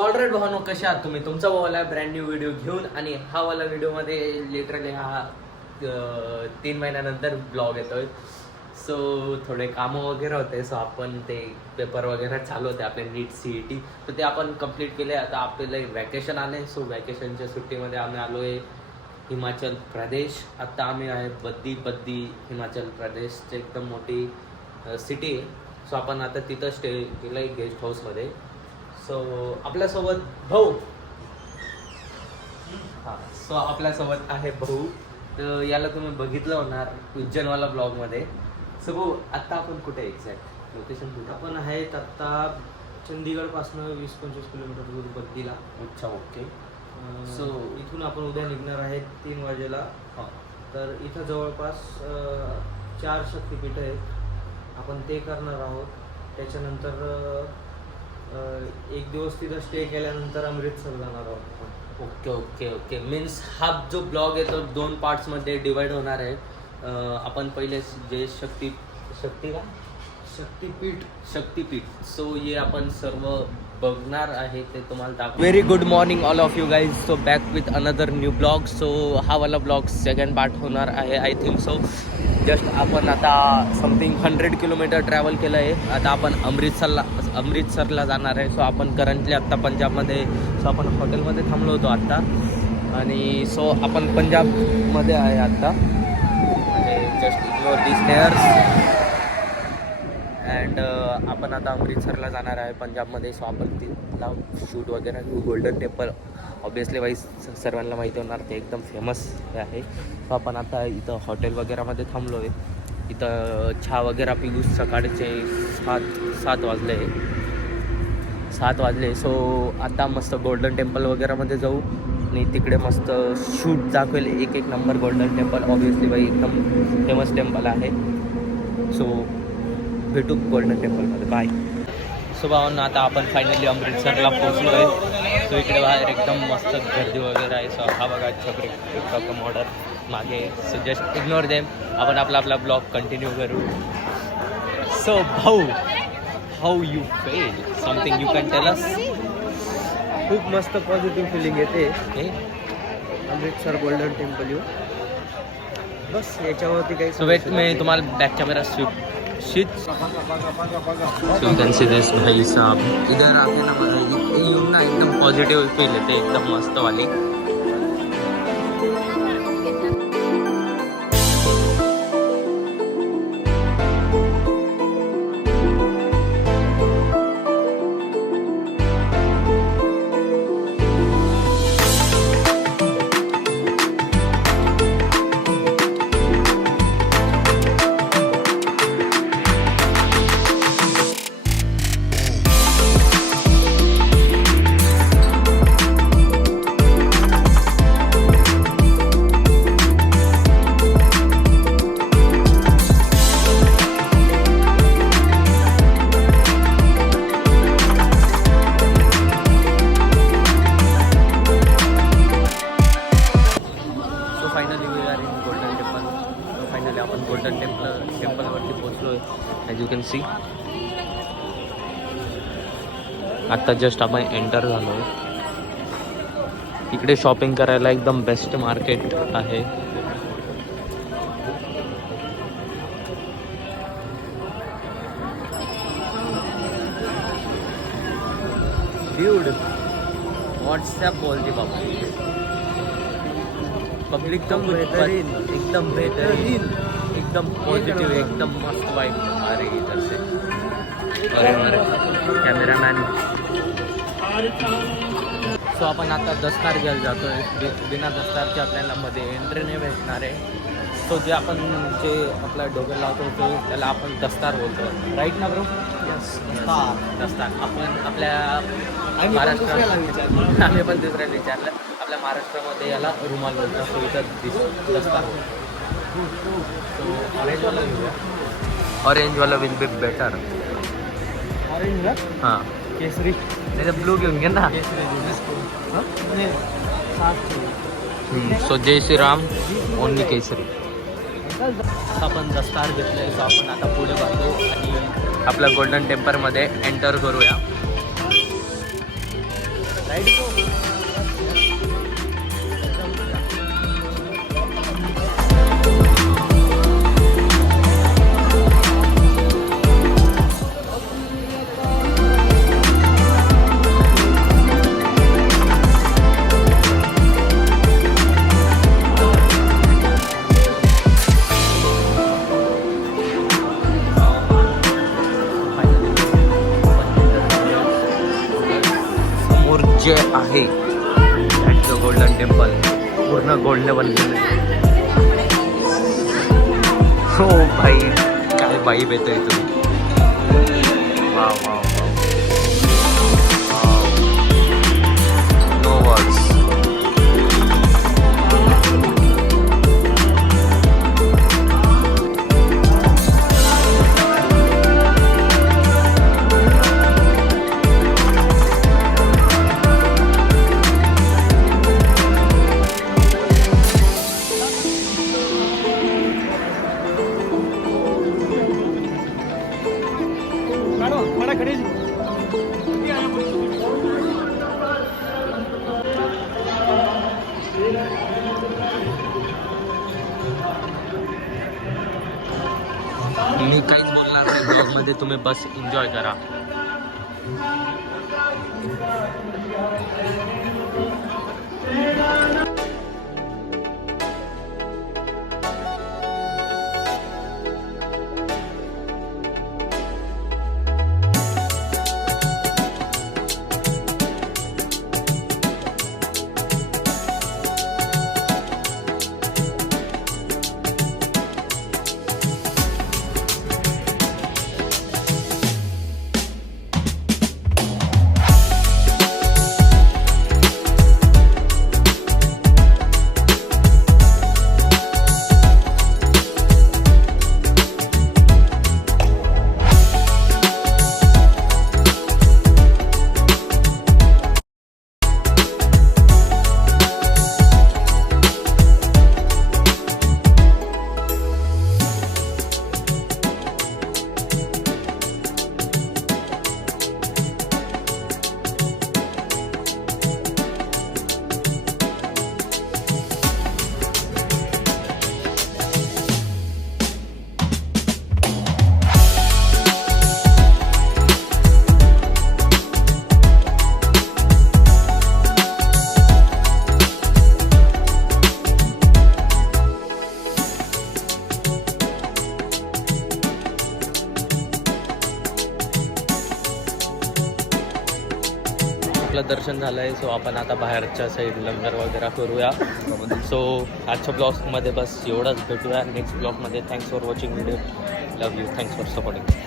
All right भावानो, कसे आहात तुम्ही? तुमचा भावाला ब्रँड न्यू व्हिडिओ घेऊन, आणि हा वाला व्हिडिओमध्ये लिटरली हा 3 महिन्यानंतर ब्लॉग येतोय. सो थोडे कामं वगैरे होते. सो आपण ते पेपर वगैरे चालू होते आपले नीट CET, तर ते आपण कंप्लीट केले. आता आपल्याला वॅकेशन आले. सो वॅकेशनच्या सुट्टीमध्ये आम्ही आलो आहे हिमाचल प्रदेश. आत्ता आम्ही आहे बद्दी हिमाचल प्रदेशची एकदम मोठी सिटी आहे. सो आपण आता तिथं स्टे केलं आहे गेस्ट हाऊसमध्ये. सो आपल्यासोबत भाऊ, हां, सो आपल्यासोबत आहे भाऊ. तर याला तुम्ही बघितलं होणार उज्जैनवाला ब्लॉगमध्ये. सो भाऊ, आत्ता आपण कुठे एक्झॅक्ट लोकेशन कुठे? आपण आहेत आत्ता चंदीगडपासून 20-25 किलोमीटर दूर बद्दीला. अच्छा, ओके. सो इथून आपण उद्या निघणार आहेत 3 वाजेला. हां, तर इथं जवळपास 4 शक्तिपीठ आहेत. आपण ते करणार आहोत. त्याच्यानंतर एक दिवस तिथं स्टे केल्यानंतर अमृतसर जाणार आहोत आपण. Okay okay okay. मीन्स हा जो ब्लॉग आहे तो 2 पार्ट्समध्ये डिवाईड होणार आहे. आपण पहिले जे शक्तिपीठ सो ये आपण सर्व बघणार आहे, ते तुम्हाला दाखव. Very good morning all of you guys. So back with another new blog. So हा वाला ब्लॉग सेकंड पार्ट होणार आहे आय थिंक सो. जस्ट आपण आता समथिंग 100 किलोमीटर ट्रॅव्हल केलं आहे. आता आपण अमृतसरला जाणार आहे. सो आपण करंटली आत्ता पंजाबमध्ये, सो आपण हॉटेलमध्ये थांबलो होतो आत्ता. आणि सो आपण पंजाबमध्ये आहे आत्ता. म्हणजे just ignore the stairs. And आपण आता अमृतसरला जाणार आहे पंजाबमध्ये. सो आपण तिथला शूट वगैरे घेऊ. गोल्डन टेम्पल ऑब्वियसली वाईज सर्वांना माहिती होणार, ते एकदम फेमस आहे. सो आपण आता इथं हॉटेल वगैरेमध्ये थांबलो आहे. इथं चहा वगैरे पिऊ. सकाळचे 7 वाजले. सो आता मस्त गोल्डन टेम्पल वगैरेमध्ये जाऊ आणि तिकडे मस्त शूट दाखवेल. एक नंबर गोल्डन टेम्पल ऑब्वियसली बाई एकदम फेमस टेम्पल आहे. सो भेटू गोल्डन टेम्पलमध्ये. बाय. सो भावांना आता आपण फायनली अमृतसरला पोहोचलो आहे. सो इकडे बाहेर एकदम मस्त गर्दी वगैरे आहे. सो हा बघा छपरी मॉडर मागे. So just ignore them. आपण आपला ब्लॉग कंटिन्यू करू. सो भाऊ, how you feel? Something you can tell us? खूप मस्त पॉझिटिव्ह फिलिंग येते. अमृतसर गोल्डन टेम्पल येऊ. बस याच्यावरती काही. सो वेट, मैं तुम्हाला बॅक कॅमेरा स्विप शीट. So you can see this भाई साहब. इधर आके ना एकदम पॉझिटिव्ह फील येते, एकदम मस्त वाली. आपण गोल्डन टेम्पलवरती पोहोचलो आहे. ॲज यू कॅन सी आत्ता जस्ट आपण एंटर झालो आहे. इकडे शॉपिंग करायला एकदम बेस्ट मार्केट आहे. ड्यूड व्हॉट्सॲप बोलते बाबा. पब्लिक एकदम बेहतरीन, एकदम पॉजिटिव, एकदम मस्त वाइब आ रही है इधर से. अरे कॅमेरामॅन. सो आपण आता दस्तार घ्यायला जातो आहे. बिना दस्तारचे आपल्याला मध्ये एंट्री नाही भेटणार आहे. सो जे आपला डोक्याला लावतो त्याला आपण दस्तार बोलतो. राईट ना ब्रो? यस, दस्तार. आपण आपल्या महाराष्ट्रात, आम्ही पण दुसऱ्याला विचारलं, आपल्या महाराष्ट्रामध्ये याला रुमाल बोलतात. सो इथं दस्तार. सो ऑरेंजवाला घेऊया. ऑरेंजवाला विल बी बेटर. ऑरेंज ना? हां, केसरी. नाही तर ब्लू घेऊन घे ना. सो जय श्रीराम, ओनली केसरी. आपण दस्तार घेतलं आहे. सो आपण आता पुढे बघतो आणि आपल्या गोल्डन टेम्पलमध्ये एंटर करूया. समोर जे आहे गोल्डन टेम्पल पूर्ण गोल्डने बनलेलं हो भाई, काय वाईब येतोय तुम्ही. Wow wow wow, no words. मी काहीच बोलणार नाही ब्लॉगमध्ये, तुम्ही बस एन्जॉय करा. आपलं दर्शन झालं आहे. सो आपण आता बाहेरच्या साईड लंगर वगैरे करूया. सो आजच्या ब्लॉगमध्ये बस एवढंच. भेटूया नेक्स्ट ब्लॉगमध्ये. Thanks for watching video. Love you. Thanks for supporting.